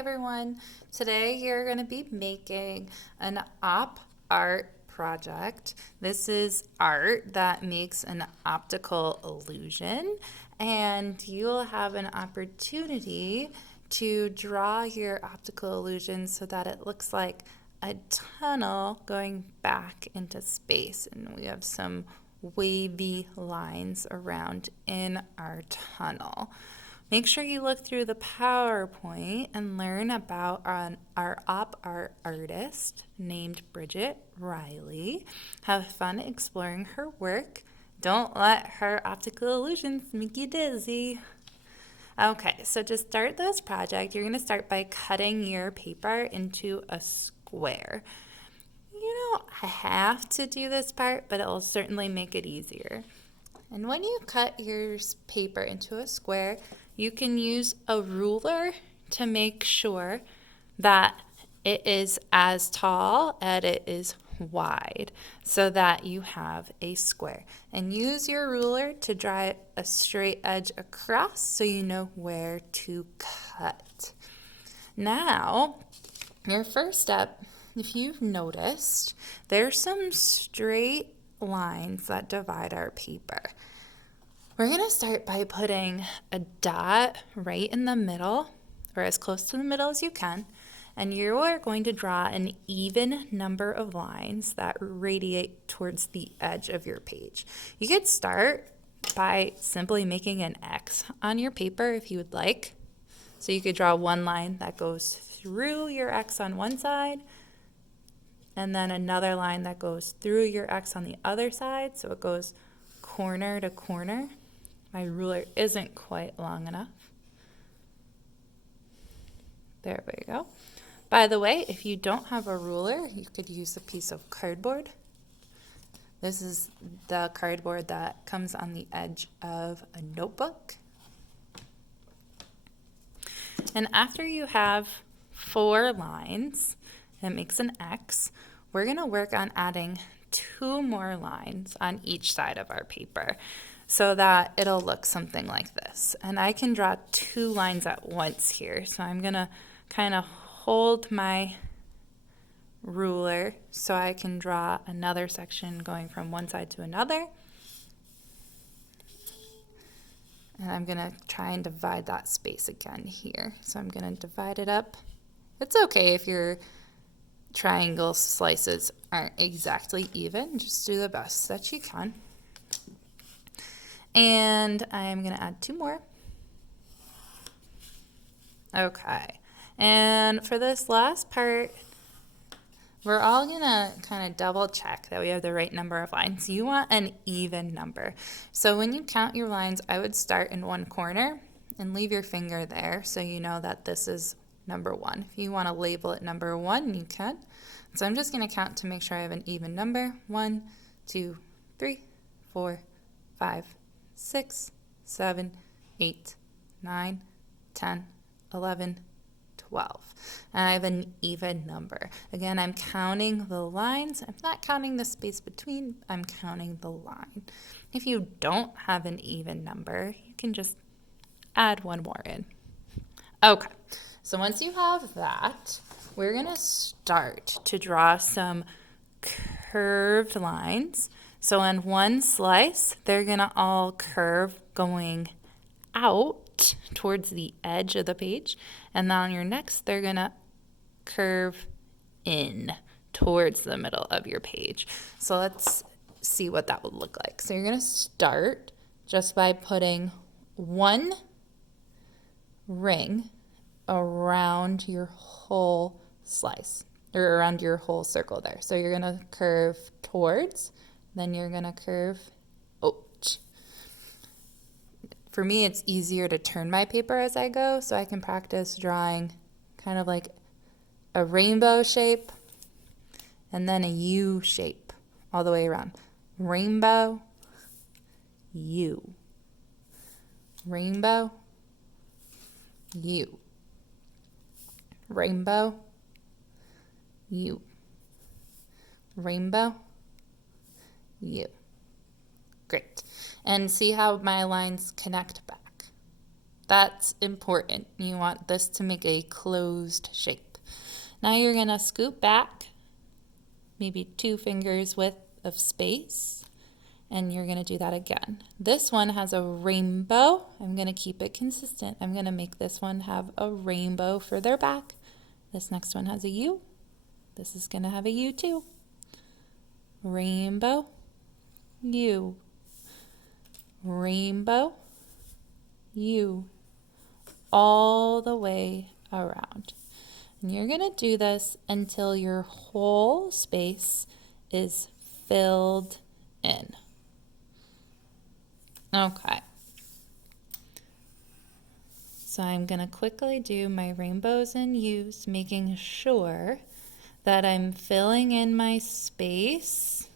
everyone. Today you're going to be making an op art project. This is art that makes an optical illusion, and you'll have an opportunity to draw your optical illusion so that it looks like a tunnel going back into space. And we have some wavy lines around in our tunnel. Make sure you look through the PowerPoint and learn about our op art artist named Bridget Riley. Have fun exploring her work. Don't let her optical illusions make you dizzy. Okay, so to start this project, you're going to start by cutting your paper into a square. You don't have to do this part, but it will certainly make it easier. And when you cut your paper into a square, you can use a ruler to make sure that it is as tall and it is wide so that you have a square. And use your ruler to draw a straight edge across so you know where to cut. Now, your first step, if you've noticed, there's some straight lines that divide our paper. We're going to start by putting a dot right in the middle, or as close to the middle as you can, and you are going to draw an even number of lines that radiate towards the edge of your page. You could start by simply making an X on your paper if you would like. So you could draw one line that goes through your X on one side, and then another line that goes through your X on the other side, so it goes corner to corner. My ruler isn't quite long enough. There we go. By the way, if you don't have a ruler, you could use a piece of cardboard. This is the cardboard that comes on the edge of a notebook. And after you have 4 lines, that makes an X, we're going to work on adding 2 more lines on each side of our paper so that it'll look something like this. And I can draw 2 lines at once here. So I'm going to kind of hold my ruler so I can draw another section going from one side to another. And I'm going to try and divide that space again here. So I'm going to divide it up. It's okay if your triangle slices aren't exactly even. Just do the best that you can. And I'm going to add 2 more. Okay. And for this last part, we're all going to kind of double check that we have the right number of lines. You want an even number. So when you count your lines, I would start in one corner and leave your finger there so you know that this is number 1. If you want to label it number 1, you can. So I'm just going to count to make sure I have an even number. 1, 2, 3, 4, 5, 6, 7, 8, 9, 10, 11, 12. And I have an even number. Again, I'm counting the lines. I'm not counting the space between. I'm counting the line. If you don't have an even number, you can just add 1 more in. Okay, so once you have that, we're going to start to draw some curved lines. So on one slice, they're going to all curve going out towards the edge of the page. And then on your next, they're going to curve in towards the middle of your page. So let's see what that would look like. So you're going to start just by putting 1 ring around your whole slice, or around your whole circle there. So you're going to curve towards, then you're going to curve out. For me, it's easier to turn my paper as I go, so I can practice drawing kind of like a rainbow shape and then a U shape all the way around. Rainbow, U. Rainbow, U. Rainbow, U. Rainbow, U. Great. And see how my lines connect back. That's important. You want this to make a closed shape. Now you're going to scoop back maybe 2 fingers width of space, and you're going to do that again. This one has a rainbow. I'm going to keep it consistent. I'm going to make this one have a rainbow further back. This next one has a U. This is going to have a U too. Rainbow, U. Rainbow, U. All the way around. And you're going to do this until your whole space is filled in. Okay. So I'm going to quickly do my rainbows and U's, making sure that I'm filling in my space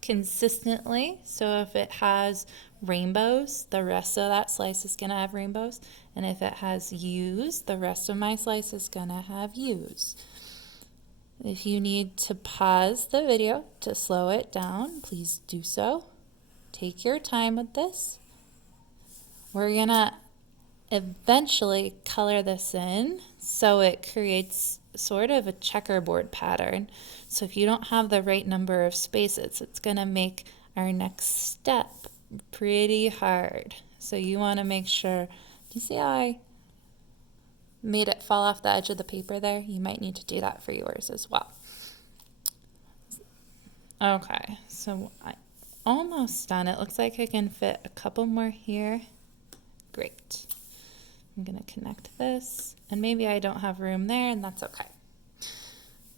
consistently. So if it has rainbows, the rest of that slice is going to have rainbows. And if it has U's, the rest of my slice is going to have U's. If you need to pause the video to slow it down, please do so. Take your time with this. We're going to eventually color this in so it creates sort of a checkerboard pattern. So if you don't have the right number of spaces, it's going to make our next step pretty hard. So you want to make sure, do you see how I made it fall off the edge of the paper there? You might need to do that for yours as well. Okay, so I'm almost done. It looks like I can fit a couple more here. Great. I'm going to connect this, and maybe I don't have room there, and that's okay.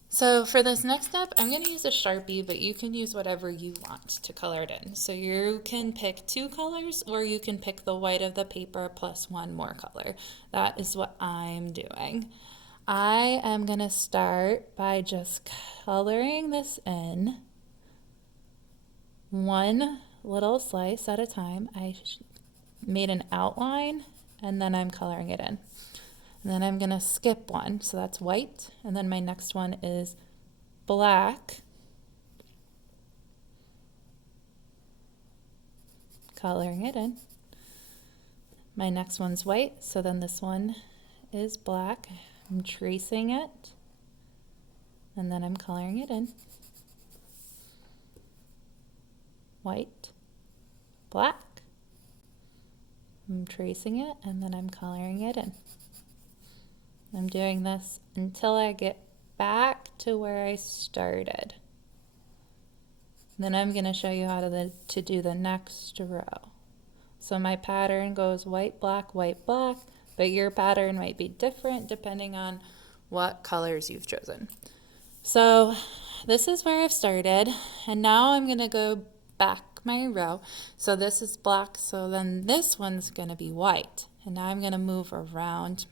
So for this next step, I'm going to use a Sharpie, but you can use whatever you want to color it in. So you can pick 2 colors, or you can pick the white of the paper plus 1 more color. That is what I'm doing. I am going to start by just coloring this in one little slice at a time. I made an outline, and then I'm coloring it in. And then I'm going to skip one, so that's white, and then my next one is black, coloring it in. My next one's white, so then this one is black. I'm tracing it, and then I'm coloring it in. White, black. I'm tracing it, and then I'm coloring it in. I'm doing this until I get back to where I started. Then I'm going to show you how to do the next row. So my pattern goes white, black, but your pattern might be different depending on what colors you've chosen. So this is where I've started, and now I'm going to go back my row. So this is black, so then this one's going to be white. And now I'm going to move around.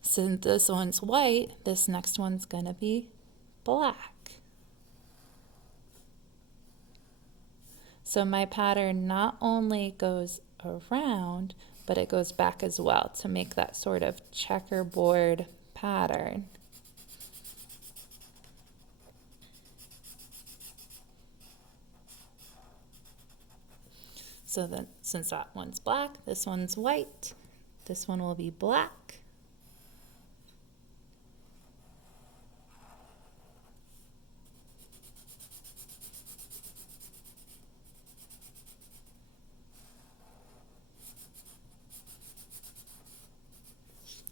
Since this one's white, this next one's going to be black. So my pattern not only goes around, but it goes back as well to make that sort of checkerboard pattern. So then, since that one's black, this one's white, this one will be black.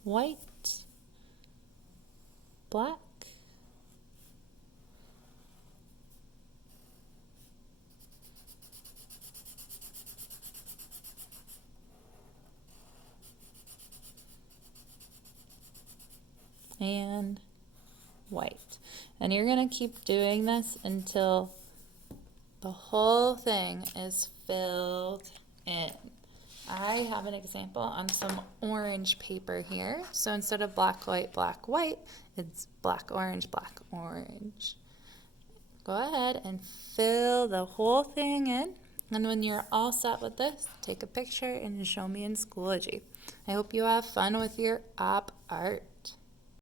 White, black, and white. And you're going to keep doing this until the whole thing is filled in. I have an example on some orange paper here. So instead of black, white, it's black, orange, black, orange. Go ahead and fill the whole thing in. And when you're all set with this, take a picture and show me in Schoology. I hope you have fun with your op art.